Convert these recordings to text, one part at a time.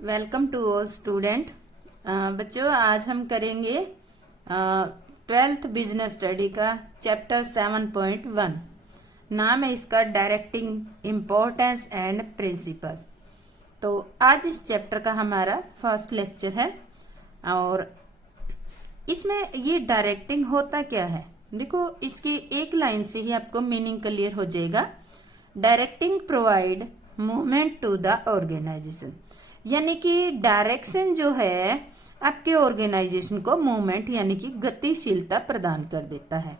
Welcome to all student. बच्चों, आज हम करेंगे 12th बिजनेस स्टडी का चैप्टर 7.1। नाम है इसका डायरेक्टिंग इम्पोर्टेंस एंड प्रिंसिपल्स। तो आज इस चैप्टर का हमारा फर्स्ट लेक्चर है और इसमें ये डायरेक्टिंग होता क्या है। देखो, इसकी एक लाइन से ही आपको मीनिंग क्लियर हो जाएगा। Directing provide movement to the organisation, यानी कि डायरेक्शन जो है आपके ऑर्गेनाइजेशन को मूवमेंट यानी कि गतिशीलता प्रदान कर देता है।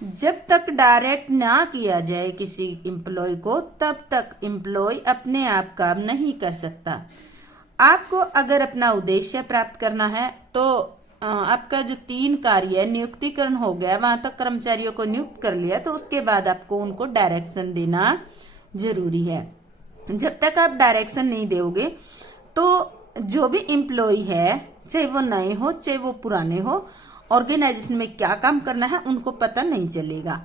जब तक डायरेक्ट ना किया जाए किसी एम्प्लॉय को, तब तक एम्प्लॉय अपने आप काम नहीं कर सकता। आपको अगर अपना उद्देश्य प्राप्त करना है तो आपका जो 3 कार्य है, नियुक्तिकरण हो गया, वहां तक कर्मचारियों को नियुक्त कर लिया, तो उसके बाद आपको उनको डायरेक्शन देना जरूरी है। जब तक आप डायरेक्शन नहीं दोगे तो जो भी एम्प्लॉय है, चाहे वो नए हो चाहे वो पुराने हो, ऑर्गेनाइजेशन में क्या काम करना है उनको पता नहीं चलेगा।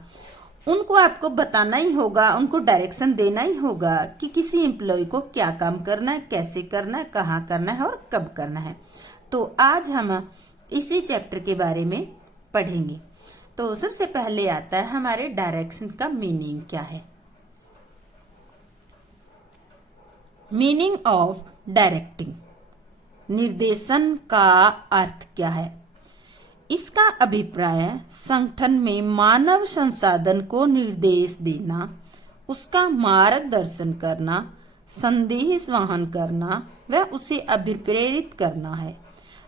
उनको आपको बताना ही होगा, उनको डायरेक्शन देना ही होगा कि किसी एम्प्लॉय को क्या काम करना है, कैसे करना है, कहाँ करना है और कब करना है। तो आज हम इसी चैप्टर के बारे में पढ़ेंगे। तो सबसे पहले आता है हमारे डायरेक्शन का मीनिंग क्या है। मीनिंग ऑफ डायरेक्टिंग, निर्देशन का अर्थ क्या है। इसका अभिप्राय संगठन में मानव संसाधन को निर्देश देना, उसका मार्गदर्शन करना, संदेश वहन करना व उसे अभिप्रेरित करना है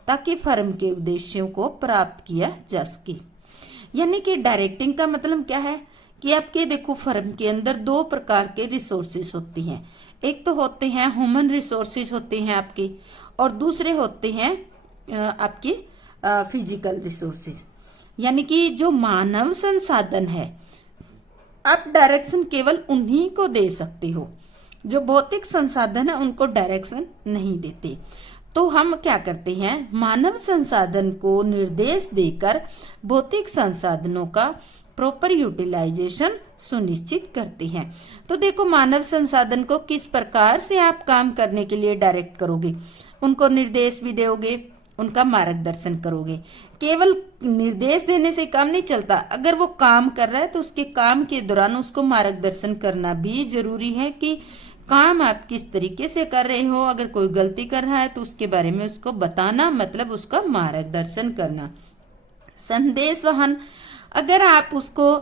ताकि फर्म के उद्देश्यों को प्राप्त किया जा सके। यानी कि डायरेक्टिंग का मतलब क्या है कि आपके देखो, फर्म के अंदर 2 प्रकार के रिसोर्सेज होती हैं। एक तो होते हैं ह्यूमन रिसोर्सेज होते हैं आपके, और दूसरे होते हैं आपके फिजिकल रिसोर्सेज, यानी कि जो मानव संसाधन है। आप डायरेक्शन केवल उन्हीं को दे सकते हो, जो भौतिक संसाधन है उनको डायरेक्शन नहीं देते। तो हम क्या करते हैं, मानव संसाधन को निर्देश देकर भौतिक संसाधनों का प्रॉपर यूटिलाइजेशन सुनिश्चित करते हैं। तो देखो, मानव संसाधन को किस प्रकार से आप काम करने के लिए डायरेक्ट करोगे, उनको निर्देश भी दोगे, उनका मार्गदर्शन करोगे। केवल निर्देश देने से काम नहीं चलता, अगर वो काम कर रहा है तो उसके काम के दौरान उसको मार्गदर्शन करना भी जरूरी है कि काम आप किस तरीके से कर रहे हो। अगर कोई गलती कर रहा है तो उसके बारे में उसको बताना, मतलब उसका मार्गदर्शन करना। संदेश वहन, अगर आप उसको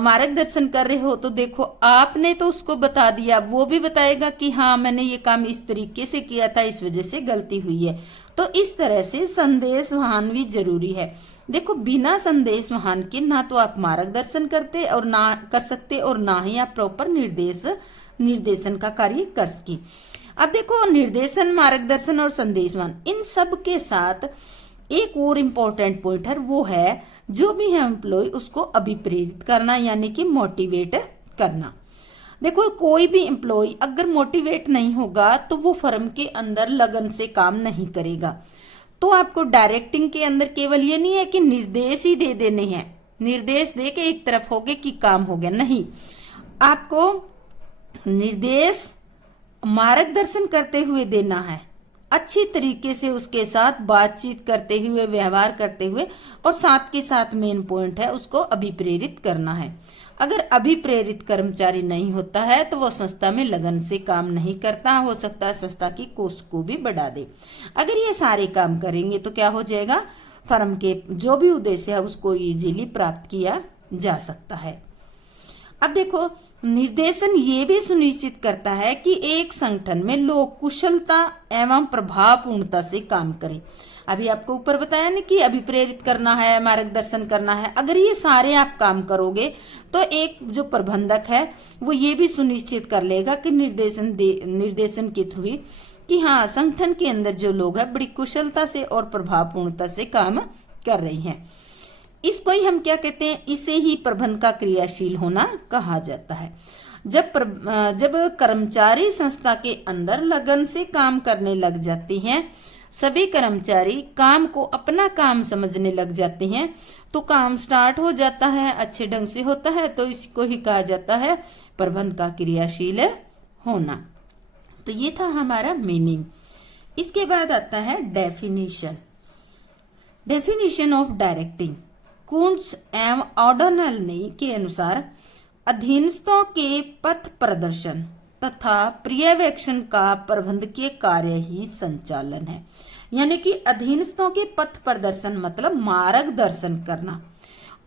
मार्गदर्शन कर रहे हो तो देखो, आपने तो उसको बता दिया, वो भी बताएगा कि हाँ मैंने ये काम इस तरीके से किया था, इस वजह से गलती हुई है। तो इस तरह से संदेश वहन भी जरूरी है। देखो, बिना संदेश वहन के ना तो आप मार्गदर्शन करते और ना कर सकते, और ना ही आप प्रॉपर निर्देशन का कार्य कर सके। अब देखो, निर्देशन, मार्गदर्शन और संदेश वहन, इन सब के साथ एक और इम्पोर्टेंट पॉइंट है, वो है जो भी है एम्प्लॉय उसको अभिप्रेरित करना, यानी कि मोटिवेट करना। देखो, कोई भी एम्प्लॉय अगर मोटिवेट नहीं होगा तो वो फर्म के अंदर लगन से काम नहीं करेगा। तो आपको डायरेक्टिंग के अंदर केवल ये नहीं है कि निर्देश ही दे देने हैं, निर्देश दे के एक तरफ हो गए कि काम हो गया, नहीं। आपको निर्देश मार्गदर्शन करते हुए देना है, अच्छी तरीके से उसके साथ बातचीत करते हुए, व्यवहार करते हुए, और साथ के साथ मेन पॉइंट है उसको अभिप्रेरित करना है। अगर अभिप्रेरित कर्मचारी नहीं होता है तो वो संस्था में लगन से काम नहीं करता, हो सकता है संस्था की कॉस्ट को भी बढ़ा दे। अगर ये सारे काम करेंगे तो क्या हो जाएगा, फर्म के जो भी उद्देश्य है उसको इजीली प्राप्त किया जा सकता है। अब देखो, निर्देशन ये भी सुनिश्चित करता है कि एक संगठन में लोग कुशलता एवं प्रभावपूर्णता से काम करें। अभी आपको ऊपर बताया ना कि अभिप्रेरित करना है, मार्गदर्शन करना है। अगर ये सारे आप काम करोगे तो एक जो प्रबंधक है वो ये भी सुनिश्चित कर लेगा कि निर्देशन के थ्रू कि हाँ, संगठन के अंदर जो लोग हैं बड़ी कुशलता से और प्रभावपूर्णता से काम कर रही हैं। इसको ही हम क्या कहते हैं, इसे ही प्रबंध का क्रियाशील होना कहा जाता है। जब कर्मचारी संस्था के अंदर लगन से काम करने लग जाते हैं, सभी कर्मचारी काम को अपना काम समझने लग जाते हैं, तो काम स्टार्ट हो जाता है, अच्छे ढंग से होता है। तो इसको ही कहा जाता है प्रबंध का क्रियाशील होना। तो ये था हमारा मीनिंग। इसके बाद आता है definition. Definition of directing. Koontz एवं ऑर्डोनेल के अनुसार अधीनस्थों के पथ प्रदर्शन तथा पर्यवेक्षण का प्रबंधकीय कार्य ही संचालन है। यानी कि अधीनस्थों के पथ प्रदर्शन मतलब मार्गदर्शन करना,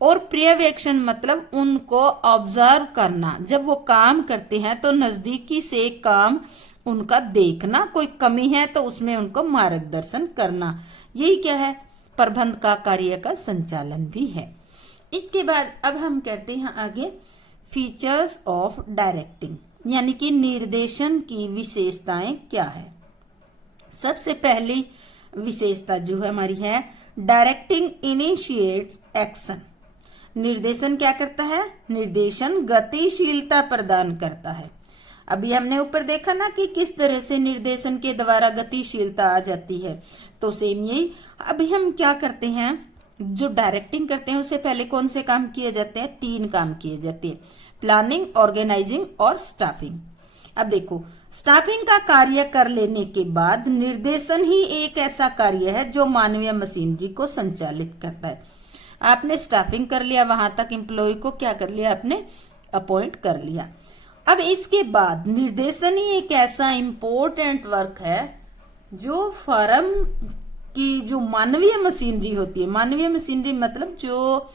और पर्यवेक्षण मतलब उनको ऑब्जर्व करना। जब वो काम करते हैं तो नजदीकी से काम उनका देखना, कोई कमी है तो उसमें उनको मार्गदर्शन करना। यही क्या है, प्रबंध का कार्य का संचालन भी है। इसके बाद अब हम कहते हैं आगे फीचर्स ऑफ डायरेक्टिंग, यानी कि निर्देशन की विशेषताएं क्या है। सबसे पहली विशेषता जो है हमारी है, डायरेक्टिंग इनिशिएट्स एक्शन। निर्देशन क्या करता है, निर्देशन गतिशीलता प्रदान करता है। अभी हमने ऊपर देखा ना कि किस तरह से निर्देशन के द्वारा गतिशीलता आ जाती है, तो सेम यही अभी हम क्या करते हैं, जो डायरेक्टिंग करते हैं उससे पहले कौन से काम किए जाते हैं, 3 काम किए जाते हैं, प्लानिंग, ऑर्गेनाइजिंग और स्टाफिंग। अब देखो, स्टाफिंग का कार्य कर लेने के बाद निर्देशन ही एक ऐसा कार्य है जो मानवीय मशीनरी को संचालित करता है। आपने स्टाफिंग कर लिया, वहां तक एम्प्लॉय को क्या कर लिया, आपने अपॉइंट कर लिया। अब इसके बाद निर्देशन ही एक ऐसा इंपॉर्टेंट वर्क है जो फर्म की जो मानवीय मशीनरी होती है, मानवीय मशीनरी मतलब जो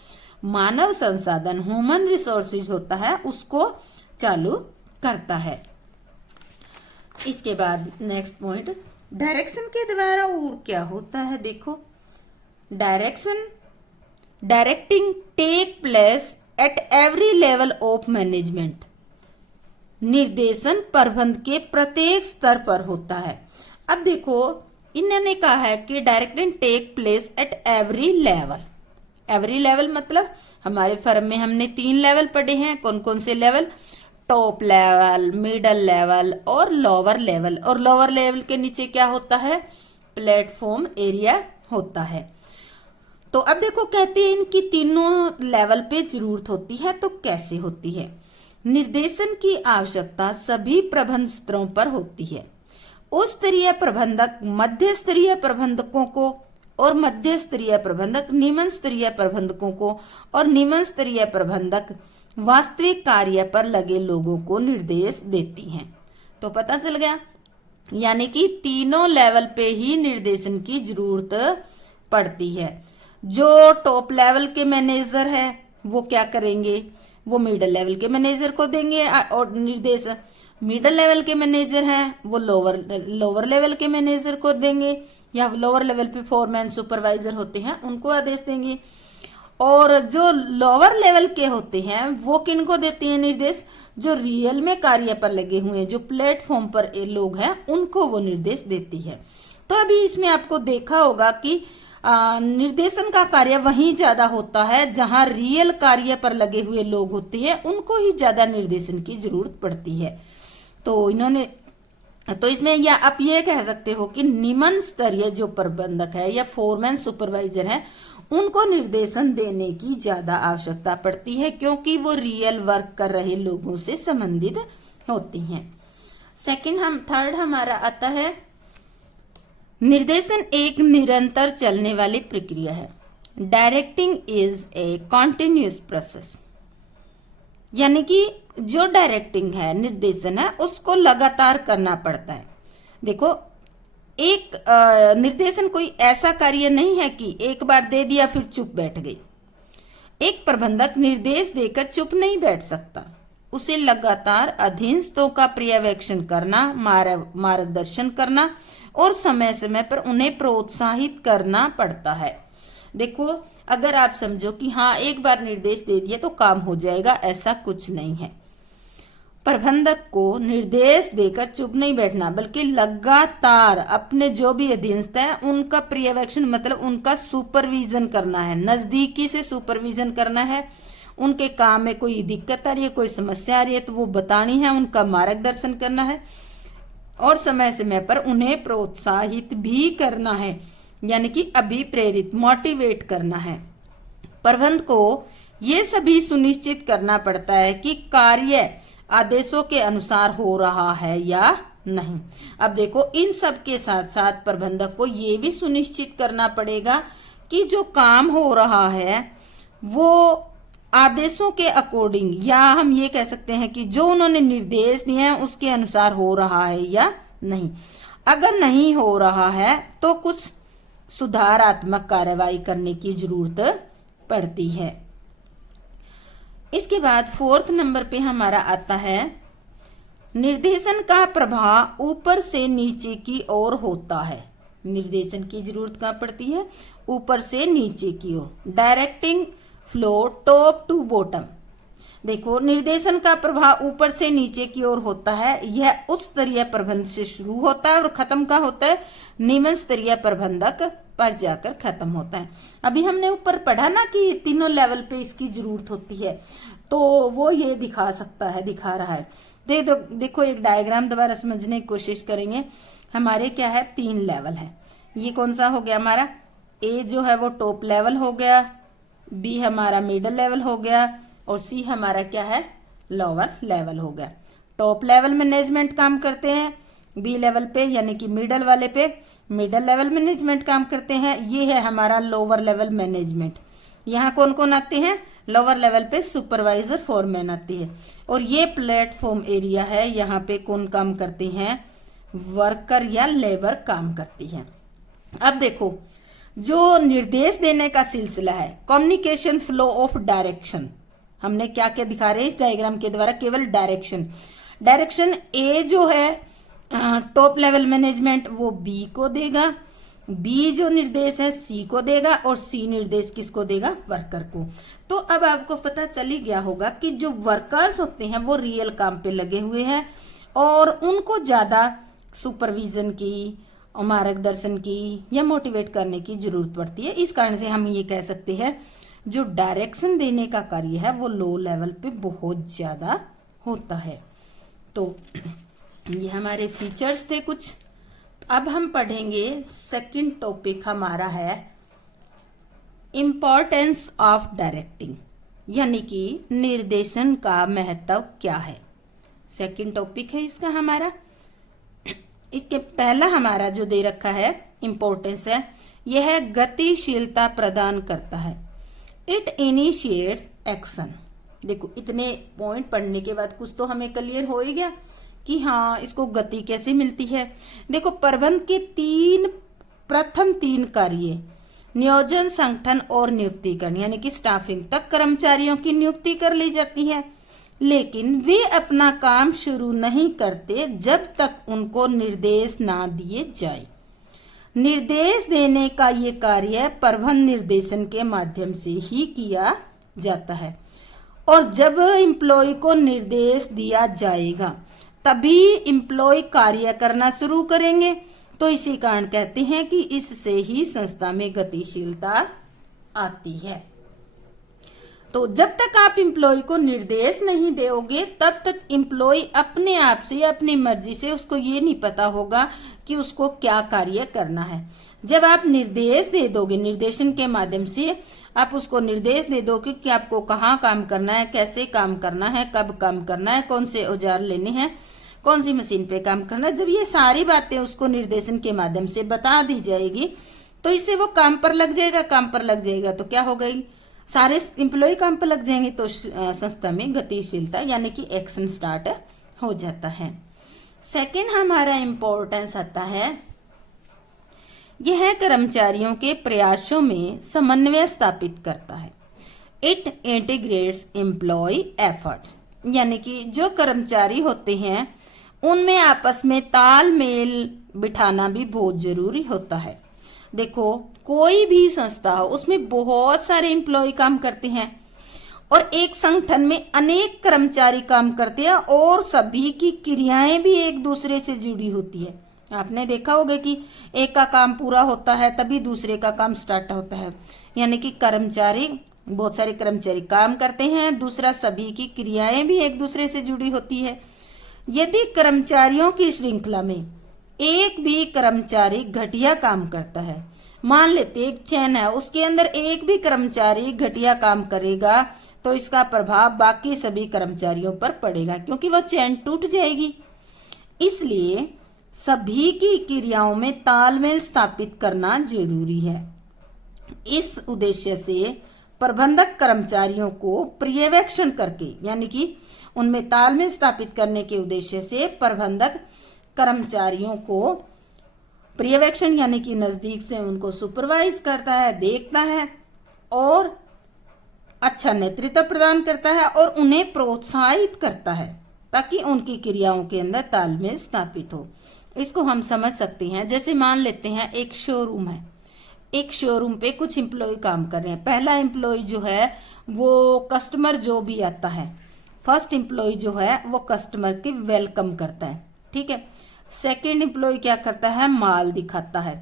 मानव संसाधन ह्यूमन रिसोर्सेज होता है, उसको चालू करता है। इसके बाद नेक्स्ट पॉइंट, डायरेक्शन के द्वारा और क्या होता है। देखो, directing take place at every level of management. निर्देशन प्रबंध के प्रत्येक स्तर पर होता है। अब देखो, इन्होंने कहा है कि directing take place at every level. Every level मतलब हमारे फर्म में हमने 3 लेवल पढ़े हैं। कौन कौन से level, top level, middle level और लोअर लेवल। और लोअर लेवल के नीचे क्या होता है, प्लेटफॉर्म एरिया होता है। तो अब देखो, कहते हैं इनकी तीनों लेवल पे जरूरत होती है। तो कैसे होती है, निर्देशन की आवश्यकता सभी प्रबंध स्तरों पर होती है। उच्च स्तरीय प्रबंधक मध्य स्तरीय प्रबंधकों को, और मध्य स्तरीय प्रबंधक निम्न स्तरीय प्रबंधकों को, और निम्न स्तरीय प्रबंधक वास्तविक कार्य पर लगे लोगों को निर्देश देती हैं। तो पता चल गया, यानी कि तीनों लेवल पे ही निर्देशन की जरूरत पड़ती है। जो टॉप लेवल के मैनेजर है वो क्या करेंगे, वो मिडिल लेवल के मैनेजर को देंगे और निर्देश। मिडिल लेवल के मैनेजर हैं वो लोअर लेवल के मैनेजर को देंगे, या लोअर लेवल पे फोरमैन सुपरवाइजर होते हैं उनको आदेश देंगे। और जो लोअर लेवल के होते हैं वो किनको देते हैं निर्देश, जो रियल में कार्य पर लगे हुए हैं, जो प्लेटफॉर्म पर लोग हैं उनको वो निर्देश देती है। तो अभी इसमें आपको देखा होगा कि निर्देशन का कार्य वहीं ज्यादा होता है जहां रियल कार्य पर लगे हुए लोग होते हैं, उनको ही ज्यादा निर्देशन की जरूरत पड़ती है। तो इसमें या आप ये कह सकते हो कि निम्न स्तरीय जो प्रबंधक है या फोरमैन सुपरवाइजर है उनको निर्देशन देने की ज्यादा आवश्यकता पड़ती है, क्योंकि वो रियल वर्क कर रहे लोगों से संबंधित होती हैं। थर्ड हमारा आता है, निर्देशन एक निरंतर चलने वाली प्रक्रिया है। Directing is a continuous process, यानी कि जो डायरेक्टिंग है, निर्देशन है, उसको लगातार करना पड़ता है। देखो, एक निर्देशन कोई ऐसा कार्य नहीं है कि एक बार दे दिया फिर चुप बैठ गई। एक प्रबंधक निर्देश देकर चुप नहीं बैठ सकता, उसे लगातार अधीनस्थों का पर्यवेक्षण करना, मार्गदर्शन करना और समय समय पर उन्हें प्रोत्साहित करना पड़ता है। देखो, अगर आप समझो कि हाँ एक बार निर्देश दे दिए तो काम हो जाएगा, ऐसा कुछ नहीं है। प्रबंधक को निर्देश देकर चुप नहीं बैठना, बल्कि लगातार अपने जो भी अधीनस्थ है उनका पर्यवेक्षण मतलब उनका सुपरविजन करना है, नजदीकी से सुपरविजन करना है। उनके काम में कोई दिक्कत आ रही है, कोई समस्या आ रही है तो वो बतानी है, उनका मार्गदर्शन करना है और समय समय पर उन्हें प्रोत्साहित भी करना है, यानी कि अभिप्रेरित मोटिवेट करना है। प्रबंधक को ये सभी सुनिश्चित करना पड़ता है कि कार्य आदेशों के अनुसार हो रहा है या नहीं। अब देखो, इन सब के साथ साथ प्रबंधक को ये भी सुनिश्चित करना पड़ेगा कि जो काम हो रहा है वो आदेशों के अकॉर्डिंग, या हम ये कह सकते हैं कि जो उन्होंने निर्देश दिए हैं उसके अनुसार हो रहा है या नहीं। अगर नहीं हो रहा है तो कुछ सुधारात्मक कार्रवाई करने की जरूरत पड़ती है। इसके बाद 4th नंबर पे हमारा आता है, निर्देशन का प्रभाव ऊपर से नीचे की ओर होता है। निर्देशन की जरूरत कहाँ पड़ती है? ऊपर से नीचे की ओर। Directing flow top to bottom. देखो, निर्देशन का प्रभाव ऊपर से नीचे की ओर होता है। यह उच्च स्तरीय प्रबंध से शुरू होता है और खत्म का होता है निम्न स्तरीय प्रबंधक पर जाकर खत्म होता है। अभी हमने ऊपर पढ़ा ना कि तीनों लेवल पे इसकी जरूरत होती है, तो वो ये दिखा सकता है, दिखा रहा है। देखो एक डायग्राम दोबारा समझने की कोशिश करेंगे। हमारे क्या है, 3 लेवल है। ये कौन सा हो गया हमारा? ए जो है वो टॉप लेवल हो गया, बी हमारा मिडिल लेवल हो गया और सी हमारा क्या है, लोअर लेवल हो गया। टॉप लेवल मैनेजमेंट काम करते हैं बी लेवल पे, यानी कि मिडल वाले पे। मिडल लेवल मैनेजमेंट काम करते हैं, ये है हमारा लोअर लेवल मैनेजमेंट। यहाँ कौन कौन आते हैं? लोअर लेवल पे सुपरवाइजर फोरमैन आती है। और ये प्लेटफॉर्म एरिया है, यहाँ पे कौन काम करते हैं? वर्कर या लेबर काम करती है। अब देखो, जो निर्देश देने का सिलसिला है, कम्युनिकेशन फ्लो ऑफ डायरेक्शन, हमने क्या क्या दिखा रहे हैं इस डायग्राम के द्वारा? केवल डायरेक्शन। डायरेक्शन ए जो है टॉप लेवल मैनेजमेंट, वो बी को देगा, बी जो निर्देश है सी को देगा और सी निर्देश किसको देगा? वर्कर को। तो अब आपको पता चल ही गया होगा कि जो वर्कर्स होते हैं वो रियल काम पे लगे हुए हैं और उनको ज्यादा सुपरविजन की, मार्गदर्शन की या मोटिवेट करने की जरूरत पड़ती है। इस कारण से हम ये कह सकते हैं जो डायरेक्शन देने का कार्य है वो लो लेवल पे बहुत ज्यादा होता है। तो ये हमारे फीचर्स थे कुछ। अब हम पढ़ेंगे सेकंड टॉपिक हमारा है इम्पोर्टेंस ऑफ डायरेक्टिंग, यानी कि निर्देशन का महत्व क्या है। सेकंड टॉपिक है इसका हमारा। इसके पहला हमारा जो दे रखा है इम्पोर्टेंस है, यह है गतिशीलता प्रदान करता है। It initiates action. देखो, इतने पॉइंट पढ़ने के बाद कुछ तो हमें क्लियर हो ही गया कि हाँ इसको गति कैसे मिलती है। देखो, प्रबंध के प्रथम 3 कार्य, नियोजन, संगठन और नियुक्तिकरण, यानी कि स्टाफिंग तक कर्मचारियों की नियुक्ति कर ली जाती है, लेकिन वे अपना काम शुरू नहीं करते जब तक उनको निर्देश ना दिए जाए। निर्देश देने का ये कार्य प्रबंध निर्देशन के माध्यम से ही किया जाता है और जब एम्प्लॉय को निर्देश दिया जाएगा तभी एम्प्लॉय कार्य करना शुरू करेंगे। तो इसी कारण कहते हैं कि इससे ही संस्था में गतिशीलता आती है। तो जब तक आप एम्प्लॉय को निर्देश नहीं दोगे तब तक एम्प्लॉय अपने आप से, अपनी मर्जी से, उसको ये नहीं पता होगा कि उसको क्या कार्य करना है। जब आप निर्देश दे दोगे, निर्देशन के माध्यम से आप उसको निर्देश दे दोगे कि आपको कहाँ काम करना है, कैसे काम करना है, कब काम करना है, कौन से औजार लेने हैं, कौन सी मशीन पे काम करना है, जब ये सारी बातें उसको निर्देशन के माध्यम से बता दी जाएगी तो इससे वो काम पर लग जाएगा। काम पर लग जाएगा तो क्या हो गई, सारे एम्प्लॉय काम पर लग जाएंगे, तो संस्था में गतिशीलता यानी कि एक्शन स्टार्ट हो जाता है। सेकंड हमारा इंपॉर्टेंस आता है, यह कर्मचारियों के प्रयासों में समन्वय स्थापित करता है। इट इंटीग्रेट्स एम्प्लॉय एफर्ट्स, यानी कि जो कर्मचारी होते हैं उनमें आपस में तालमेल बिठाना भी बहुत जरूरी होता है। देखो, कोई भी संस्था हो उसमें बहुत सारे एम्प्लॉय काम करते हैं और एक संगठन में अनेक कर्मचारी काम करते हैं और सभी की क्रियाएं भी एक दूसरे से जुड़ी होती है। आपने देखा होगा कि एक का काम पूरा होता है तभी दूसरे का काम स्टार्ट होता है, यानी कि कर्मचारी, बहुत सारे कर्मचारी काम करते हैं, दूसरा सभी की क्रियाएं भी एक दूसरे से जुड़ी होती है। यदि कर्मचारियों की श्रृंखला में एक भी कर्मचारी घटिया काम करता है, मान लेते एक चैन है उसके अंदर एक भी कर्मचारी घटिया काम करेगा तो इसका प्रभाव बाकी सभी कर्मचारियों पर पड़ेगा क्योंकि वो चैन टूट जाएगी। इसलिए सभी की क्रियाओं में तालमेल स्थापित करना जरूरी है। इस उद्देश्य से प्रबंधक कर्मचारियों को पर्यवेक्षण करके, यानी कि उनमें तालमेल स्थापित करने के उद्देश्य से प्रबंधक कर्मचारियों को पर्यवेक्षण यानी कि नजदीक से उनको सुपरवाइज करता है, देखता है और अच्छा नेतृत्व प्रदान करता है और उन्हें प्रोत्साहित करता है ताकि उनकी क्रियाओं के अंदर तालमेल स्थापित हो। इसको हम समझ सकते हैं, जैसे मान लेते हैं एक शोरूम है, एक शोरूम पे कुछ एम्प्लॉय काम कर रहे हैं। पहला एम्प्लॉय जो है वो कस्टमर जो भी आता है, फर्स्ट एम्प्लॉय जो है वो कस्टमर की वेलकम करता है, ठीक है। सेकंड एम्प्लॉय क्या करता है, माल दिखाता है।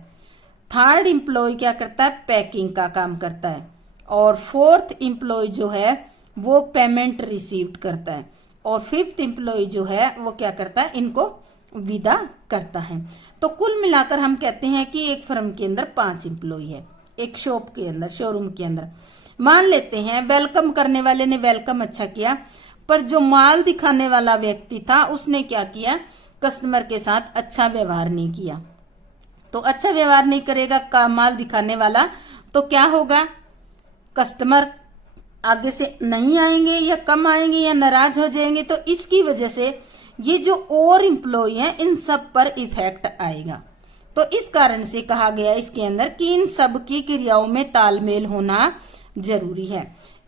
थर्ड एम्प्लॉय क्या करता है, पैकिंग का काम करता है। और फोर्थ एम्प्लॉय जो है वो पेमेंट रिसीव्ड करता है। और फिफ्थ एम्प्लॉय जो है वो क्या करता है, इनको विदा करता है। तो कुल मिलाकर हम कहते हैं कि एक फर्म के अंदर 5 एम्प्लॉय है, एक शॉप के अंदर, शोरूम के अंदर। मान लेते हैं वेलकम करने वाले ने वेलकम अच्छा किया, पर जो माल दिखाने वाला व्यक्ति था उसने क्या किया, कस्टमर के साथ अच्छा व्यवहार नहीं किया। तो अच्छा व्यवहार नहीं करेगा माल दिखाने वाला तो क्या होगा, कस्टमर आगे से नहीं आएंगे या कम आएंगे या नाराज हो जाएंगे। तो इसकी वजह से ये जो और एम्प्लॉय हैं इन सब पर इफेक्ट आएगा। तो इस कारण से कहा गया इसके अंदर कि इन सब की क्रियाओं में तालमेल होना जरूरी है।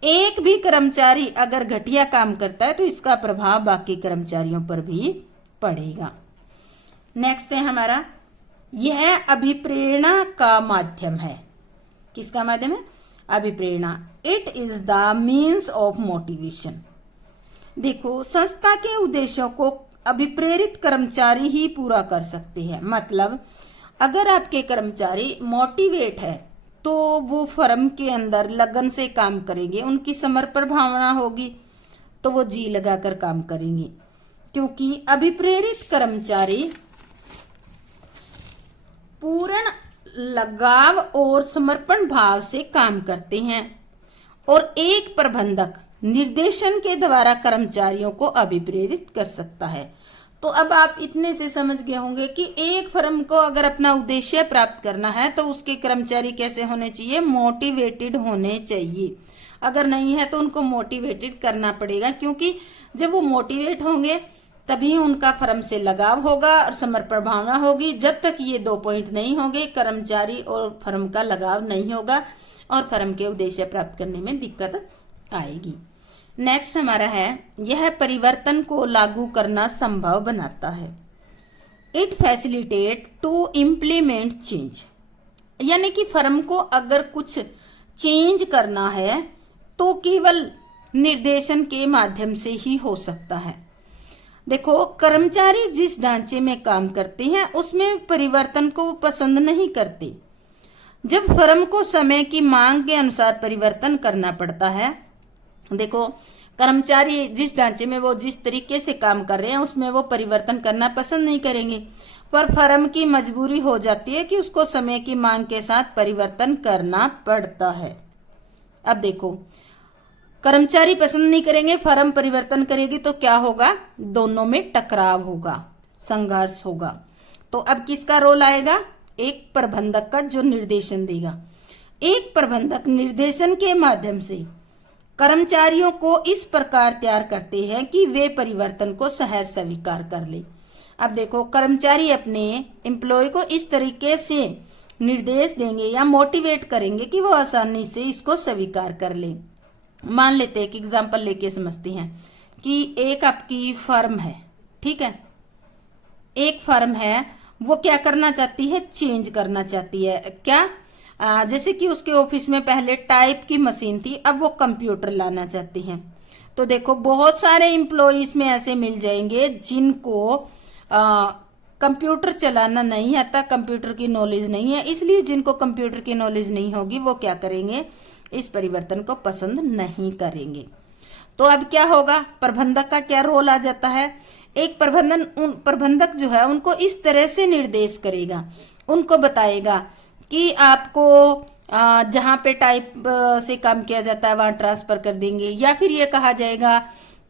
एक भी कर्मचारी अगर घटिया काम करता है तो इसका प्रभाव बाकी कर्मचारियों पर भी पड़ेगा। नेक्स्ट है हमारा, यह अभिप्रेरणा का माध्यम है। किसका माध्यम है, अभिप्रेरणा। It is the means of motivation. देखो, संस्था के उद्देश्यों को अभिप्रेरित कर्मचारी ही पूरा कर सकते हैं। मतलब अगर आपके कर्मचारी मोटिवेट है तो वो फर्म के अंदर लगन से काम करेंगे, उनकी समर्पण भावना होगी तो वो जी लगाकर काम करेंगे, क्योंकि अभिप्रेरित कर्मचारी पूर्ण लगाव और समर्पण भाव से काम करते हैं। और एक प्रबंधक निर्देशन के द्वारा कर्मचारियों को अभिप्रेरित कर सकता है। तो अब आप इतने से समझ गए होंगे कि एक फर्म को अगर अपना उद्देश्य प्राप्त करना है तो उसके कर्मचारी कैसे होने चाहिए, मोटिवेटेड होने चाहिए। अगर नहीं है तो उनको मोटिवेटेड करना पड़ेगा, क्योंकि जब वो मोटिवेट होंगे तभी उनका फर्म से लगाव होगा और समर्पण भावना होगी। जब तक ये 2 पॉइंट नहीं होंगे, कर्मचारी और फर्म का लगाव नहीं होगा और फर्म के उद्देश्य प्राप्त करने में दिक्कत आएगी। नेक्स्ट हमारा है, यह परिवर्तन को लागू करना संभव बनाता है। It facilitate to implement change. यानी कि फर्म को अगर कुछ चेंज करना है तो केवल निर्देशन के माध्यम से ही हो सकता है। देखो, कर्मचारी जिस ढांचे में काम करते हैं उसमें परिवर्तन को पसंद नहीं करते। जब फर्म को समय की मांग के अनुसार परिवर्तन करना पड़ता है, देखो कर्मचारी जिस ढांचे में वो जिस तरीके से काम कर रहे हैं उसमें वो परिवर्तन करना पसंद नहीं करेंगे, पर फर्म की मजबूरी हो जाती है कि उसको समय की मांग के साथ परिवर्तन करना पड़ता है। अब देखो, कर्मचारी पसंद नहीं करेंगे, फर्म परिवर्तन करेगी तो क्या होगा, दोनों में टकराव होगा, संघर्ष होगा। तो अब किसका रोल आएगा, एक प्रबंधक का, जो निर्देशन देगा। एक प्रबंधक निर्देशन के माध्यम से कर्मचारियों को इस प्रकार तैयार करते हैं कि वे परिवर्तन को सहर्ष स्वीकार कर ले। अब देखो, कर्मचारी अपने एम्प्लॉय को इस तरीके से निर्देश देंगे या मोटिवेट करेंगे कि वो आसानी से इसको स्वीकार कर ले। मान लेते हैं, एक एग्जांपल लेके समझते हैं कि एक आपकी फर्म है, ठीक है, एक फर्म है, वो क्या करना चाहती है, चेंज करना चाहती है। क्या, जैसे कि उसके ऑफिस में पहले टाइप की मशीन थी, अब वो कंप्यूटर लाना चाहती हैं। तो देखो, बहुत सारे एम्प्लॉइज में ऐसे मिल जाएंगे जिनको कंप्यूटर चलाना नहीं आता, कंप्यूटर की नॉलेज नहीं है। इसलिए जिनको कंप्यूटर की नॉलेज नहीं होगी वो क्या करेंगे, इस परिवर्तन को पसंद नहीं करेंगे। तो अब क्या होगा, प्रबंधक का क्या रोल आ जाता है। एक प्रबंधक जो है उनको इस तरह से निर्देश करेगा, उनको बताएगा कि आपको जहाँ पे टाइप से काम किया जाता है वहाँ ट्रांसफर कर देंगे, या फिर ये कहा जाएगा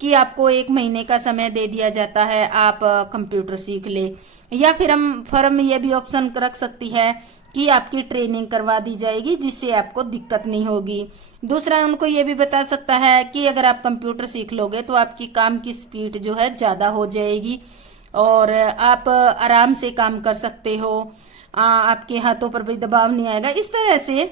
कि आपको 1 महीने का समय दे दिया जाता है, आप कंप्यूटर सीख ले, या फिर फर्म ये भी ऑप्शन रख सकती है कि आपकी ट्रेनिंग करवा दी जाएगी जिससे आपको दिक्कत नहीं होगी। दूसरा, उनको ये भी बता सकता है कि अगर आप कंप्यूटर सीख लोगे तो आपकी काम की स्पीड जो है ज़्यादा हो जाएगी और आप आराम से काम कर सकते हो, आपके हाथों पर भी दबाव नहीं आएगा। इस तरह से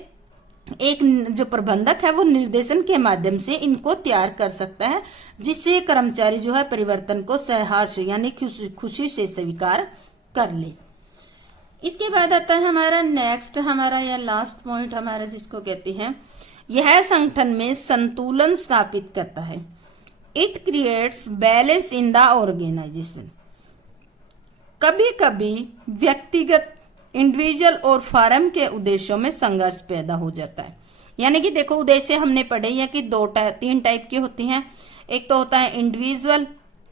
एक जो प्रबंधक है वो निर्देशन के माध्यम से इनको तैयार कर सकता है, जिससे कर्मचारी जो है परिवर्तन को सहर्ष यानी खुशी से स्वीकार कर ले। इसके बाद आता है हमारा नेक्स्ट, हमारा या लास्ट पॉइंट हमारा जिसको कहते हैं, यह संगठन में संतुलन स्थापित करता है। It creates balance in the organisation. कभी कभी व्यक्तिगत, इंडिविजुअल और फर्म के उद्देश्यों में संघर्ष पैदा हो जाता है। यानी कि देखो, उद्देश्य हमने पढ़े हैं कि 3 टाइप की होती हैं। एक तो होता है इंडिविजुअल,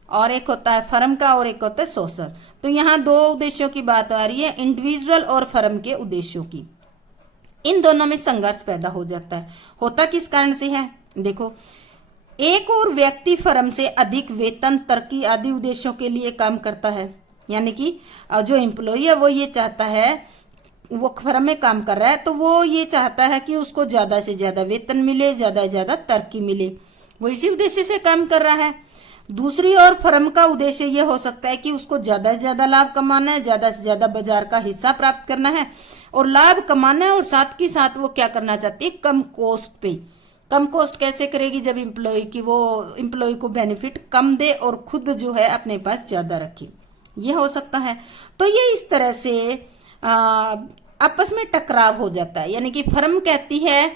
और एक होता है फर्म का, और एक होता है सोशल। तो यहाँ 2 उद्देश्यों की बात आ रही है, इंडिविजुअल और फर्म के उद्देश्यों की। इन दोनों में संघर्ष पैदा हो जाता है। होता किस कारण से है? देखो, एक और व्यक्ति फर्म से अधिक वेतन, तरक्की आदि उद्देश्यों के लिए काम करता है। यानी कि जो एम्प्लॉय है वो ये चाहता है, वो फर्म में काम कर रहा है तो वो ये चाहता है कि उसको ज्यादा से ज्यादा वेतन मिले, ज्यादा से ज्यादा तरक्की मिले, वो इसी उद्देश्य से काम कर रहा है। दूसरी ओर फर्म का उद्देश्य ये हो सकता है कि उसको ज्यादा से ज्यादा लाभ कमाना है, ज्यादा से ज्यादा बाजार का हिस्सा प्राप्त करना है और लाभ कमाना है, और साथ के साथ वो क्या करना चाहती है, कम कॉस्ट पे। कम कॉस्ट कैसे करेगी? जब एम्प्लॉय को बेनिफिट कम दे और खुद जो है अपने पास ज्यादा रखे, ये हो सकता है। तो ये इस तरह से आपस में टकराव हो जाता है। यानी कि फर्म कहती है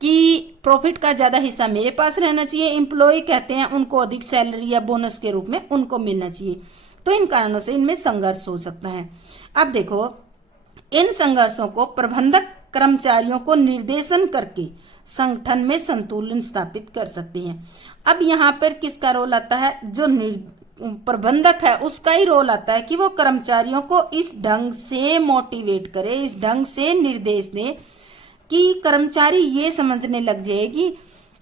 कि प्रॉफिट का ज्यादा हिस्सा मेरे पास रहना चाहिए, एम्प्लॉय कहते हैं उनको अधिक सैलरी या बोनस के रूप में उनको मिलना चाहिए। तो इन कारणों से इनमें संघर्ष हो सकता है। अब देखो, इन संघर्षों को प्रबंधक कर्मचारियों को निर्देशन करके संगठन में संतुलन स्थापित कर सकते हैं। अब यहाँ पर किसका रोल आता है? जो प्रबंधक है उसका ही रोल आता है कि वो कर्मचारियों को इस ढंग से मोटिवेट करे, इस ढंग से निर्देश दे कि कर्मचारी ये समझने लग जाए कि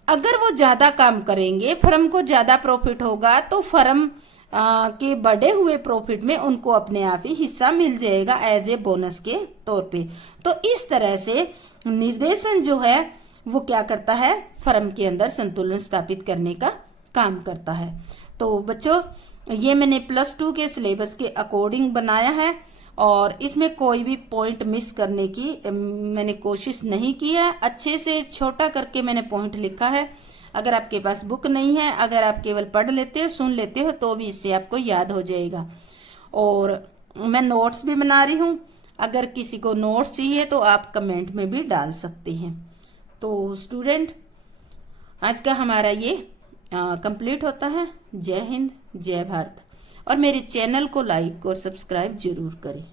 अगर वो ज्यादा काम करेंगे, फर्म को ज्यादा प्रॉफिट होगा, तो फर्म के बढ़े हुए प्रॉफिट में उनको अपने आप ही हिस्सा मिल जाएगा एज ए बोनस के तौर पे। तो इस तरह से निर्देशन जो है वो क्या करता है, फर्म के अंदर संतुलन स्थापित करने का काम करता है। तो बच्चों, ये मैंने +2 के सिलेबस के अकॉर्डिंग बनाया है और इसमें कोई भी पॉइंट मिस करने की मैंने कोशिश नहीं की है। अच्छे से छोटा करके मैंने पॉइंट लिखा है। अगर आपके पास बुक नहीं है, अगर आप केवल पढ़ लेते हो, सुन लेते हो, तो भी इससे आपको याद हो जाएगा। और मैं नोट्स भी बना रही हूँ, अगर किसी को नोट्स चाहिए तो आप कमेंट में भी डाल सकते हैं। तो स्टूडेंट, आज का हमारा ये कंप्लीट होता है। जय हिंद, जय भारत। और मेरे चैनल को लाइक और सब्सक्राइब जरूर करें।